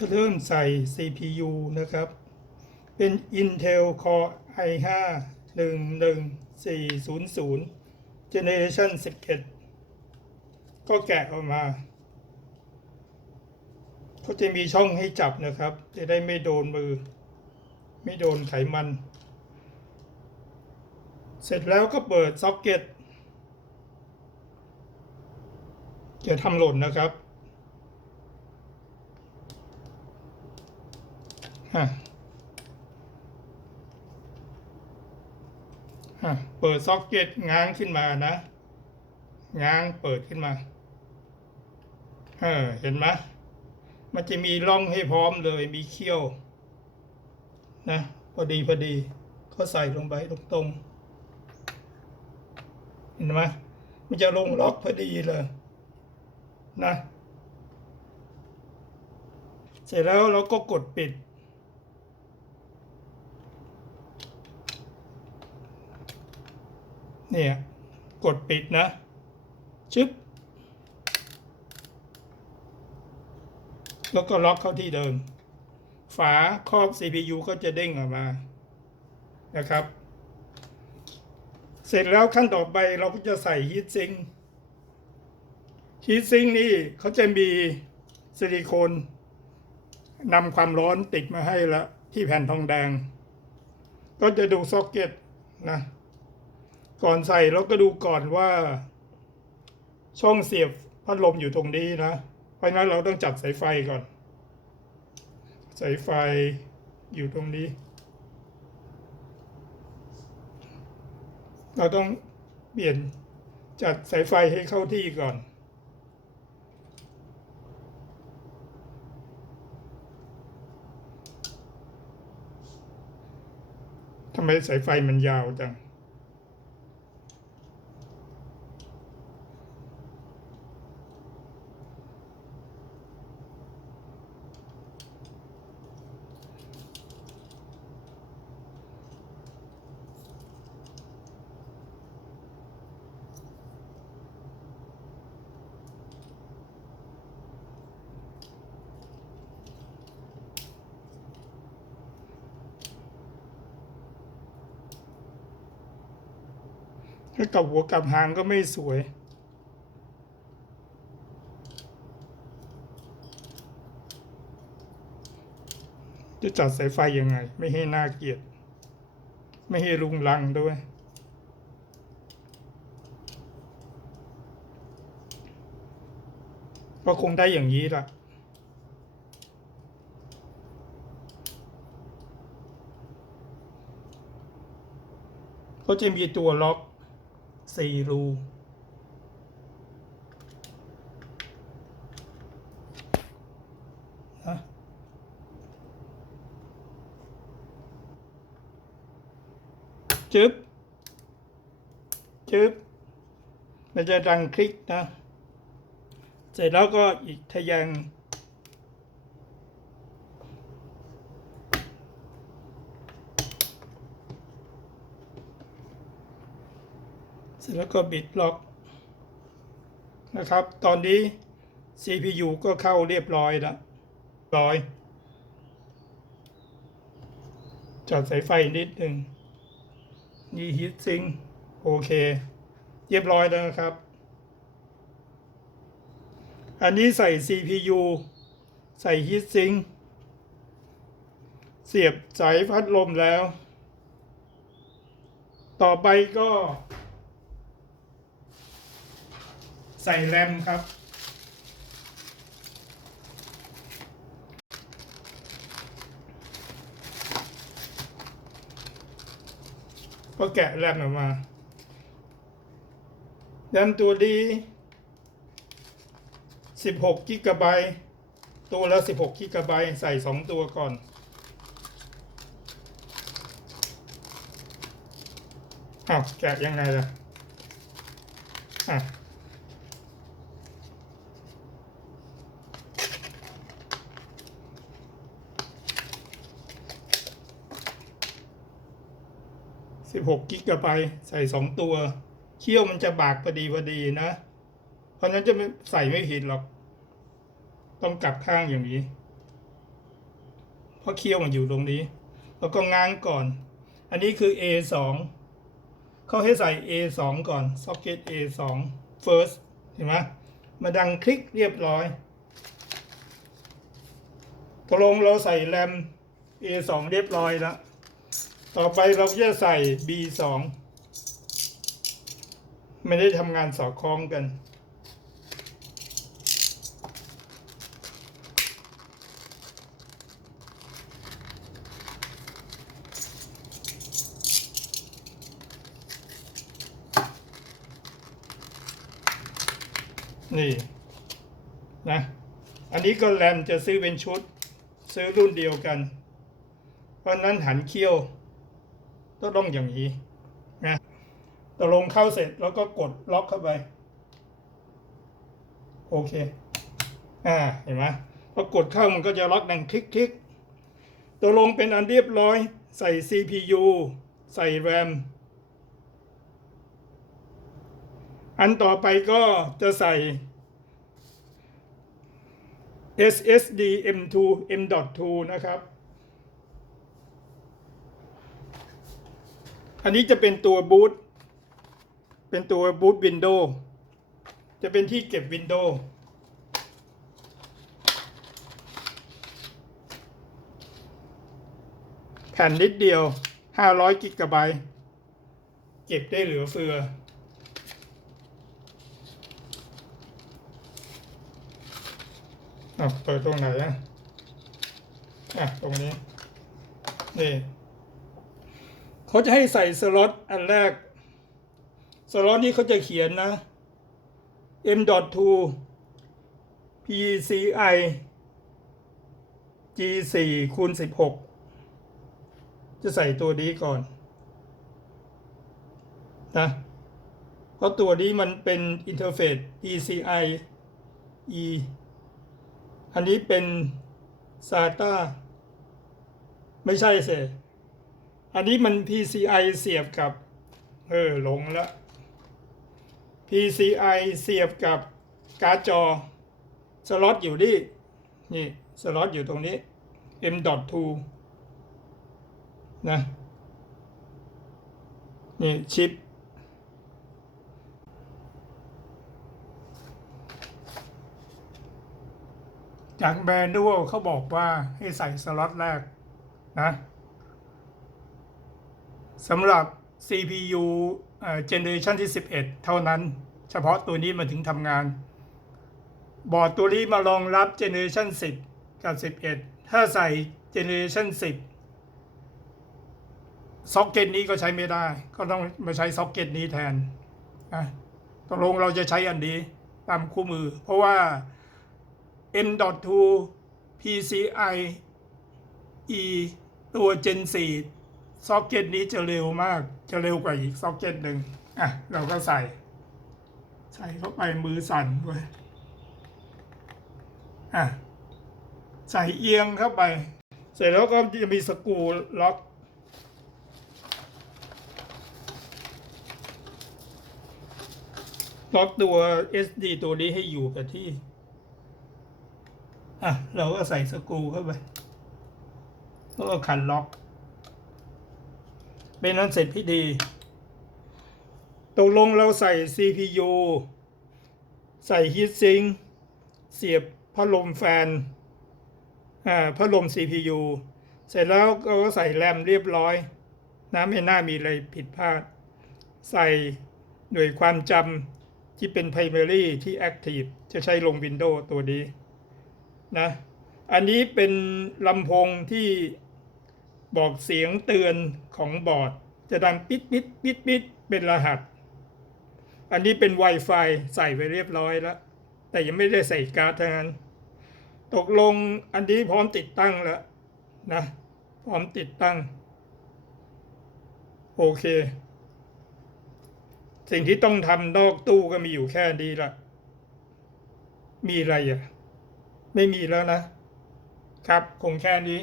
จะเริ่มใส่ CPU นะครับ เป็น Intel Core i5 11400 Generation 11 ก็แกะออกมาก็จะมีช่องให้จับนะครับ จะได้ไม่โดนมือ ไม่โดนไขมัน เสร็จแล้วก็เปิดซ็อกเก็ตจะทำหล่นนะครับ อะอะเปิดซ็อกเก็ตง้างขึ้นมานะ ง้างเปิดขึ้นมาเออเห็นไหมมันจะมีร่องให้พร้อมเลยมีเขี้ยว นะพอดีพอดีก็ใส่ลงไปตรงๆเห็นไหมมันจะลงล็อกพอดีเลย นะ เสร็จแล้วเราก็กดปิด เนี่ยกดปิดนะ ชึบ แล้วก็ล็อกเข้าที่เดิม ฝาครอบ CPU ก็จะเด้งออกมานะครับ เสร็จแล้วขั้นต่อไปเราก็จะใส่ฮีทซิงฮีทซิงนี่เขาจะมีซิลิโคนนำความร้อนติดมาให้แล้วที่แผ่นทองแดง ก็จะดูซ็อกเก็ตนะ ก่อนใส่เราก็ดูก่อนว่า ช่องเสียบพัดลมอยู่ตรงนี้นะ เพราะฉะนั้นเราต้องจัดสายไฟก่อน สายไฟอยู่ตรงนี้ เราต้องเปลี่ยนจัดสายไฟให้เข้าที่ก่อน ทำไมสายไฟมันยาวจัง ถ้ากับหัวกลับหางก็ไม่สวย จะจัดสายไฟยังไง ไม่ให้น่าเกลียด ไม่ให้รุงรังด้วยก็คงได้อย่างนี้ล่ะก็จะมีตัวล็อก สี่รูนะจึ๊บจึ๊บมันจะดังคลิกนะ เสร็จแล้วก็อีกทะแยง สร็จแล้วก็บิดล็อกนะครับ ตอนนี้ CPU ก็เข้าเรียบร้อยแล้วร้อย จัดสายไฟนิดหนึ่งนี่ฮีทซิงโอเค เรียบร้อยแล้วนะครับ อันนี้ใส่ CPU ใส่ฮีทซิงเสียบสายพัดลมแล้ว ต่อไปก็ ใส่แรมครับ ก็แกะแรมออกมาแรมตัวดี 16กิกะไบต์ตัวละ 16กิกะไบต์ใส่ 2 ตัวก่อนอ้าวแกะยังไงล่ะอะ หกกิกะไบต์ใส่สองตัว เคี่ยวมันจะบากพอดีพอดีนะ เพราะนั้นจะไม่ใส่ไม่ผิดหรอก ต้องกลับข้างอย่างนี้ เพราะเคี่ยวมันอยู่ตรงนี้ แล้วก็ง้างก่อน อันนี้คือ A 2 เขาให้ใส่ A 2 ก่อน socket A 2 first เห็นไหมมาดังคลิกเรียบร้อยตกลงเราใส่แรม A 2 เรียบร้อยแล้ว ต่อไปเราจะใส่ B 2 ไม่ได้ทำงานสอดคล้องกัน นี่ นะ อันนี้ก็แรมจะซื้อเป็นชุด ซื้อรุ่นเดียวกัน เพราะฉะนั้นหันเคี้ยว ก็ต้องอย่างนี้นะตกลงเข้าเสร็จแล้วก็กดล็อกเข้าไป โอเค อ่าเห็นไหมพอกดเข้ามันก็จะล็อกดังคลิกคลิกตกลงเป็นอันเรียบร้อย ใส่ CPU ใส่แรมอันต่อไปก็จะใส่ SSD M2 M.2 นะครับ อันนี้จะเป็นตัวบูตเป็นตัวบูตวินโดว์จะเป็นที่เก็บวินโดว์แผ่นนิดเดียว 500 กิกะไบต์เก็บได้เหลือเฟือ อะเปิดตรงไหนอะอะ ตรงนี้ นี่ เขาจะให้ใส่สล็อตอันแรก สล็อตนี้เขาจะเขียนนะ M.2 PCI G4 คูณ16 จะใส่ตัวนี้ก่อนนะเพราะตัวนี้มันเป็นอินเทอร์เฟซ PCI E อันนี้เป็น SATA ไม่ใช่เส อันนี้มัน PCI เสียบกับ เออหลงละ PCI เสียบกับการ์ดจอ สล็อตอยู่นี่นี่สล็อตอยู่ตรงนี้ M.2 นะนี่ชิป จากแบรนด์วเขาบอกว่าให้ใส่สล็อตแรกนะ สำหรับ CPU เอ่อ Generation ที่ 11 เท่านั้น เฉพาะตัวนี้มาถึงทำงาน บอร์ดตัวนี้มารองรับ Generation 10 กับ 11 ถ้าใส่ Generation 10ซ็อกเก็ตนี้ก็ใช้ไม่ได้ ก็ต้องมาใช้ซ็อกเก็ตนี้แทนนะตกลงเราจะใช้อันนี้ตามคู่มือ เพราะว่า M.2 PCI E ตัว Gen 4 ซ็อกเก็ตนี้จะเร็วมาก จะเร็วกว่าอีกซ็อกเก็ตหนึ่งอะเราก็ใส่ ใส่เข้าไปมือสั่นเว้ยอะใส่เอียงเข้าไป เสร็จแล้วก็จะมีสกรูล็อกล็อกตัว SD ตัวนี้ให้อยู่กับที่ อะ เราก็ใส่สกรูเข้าไป แล้วก็ขันล็อก เป็นนั้นเสร็จพิธีตกลงเราใส่ CPU ใส่ฮีทซิงเสียบพัดลมแฟนอ่าพัดลม CPU เสร็จแล้วก็ใส่แรมเรียบร้อยนะไม่น่ามีอะไรผิดพลาด ใส่หน่วยความจำที่เป็น primary ที่ active จะใช้ลง Windows ตัวนี้นะ อันนี้เป็นลำโพงที่ บอกเสียงเตือนของบอร์ด จะดังปิดปิดปิดปิดเป็นรหัส อันนี้เป็น Wi-Fi ใส่ไปเรียบร้อยแล้ว แต่ยังไม่ได้ใส่การ์ดเท่านั้น ตกลงอันนี้พร้อมติดตั้งแล้วนะ พร้อมติดตั้ง โอเค สิ่งที่ต้องทำนอกตู้ก็มีอยู่แค่นี้ละมีอะไรอะ ไม่มีแล้วนะครับ คงแค่นี้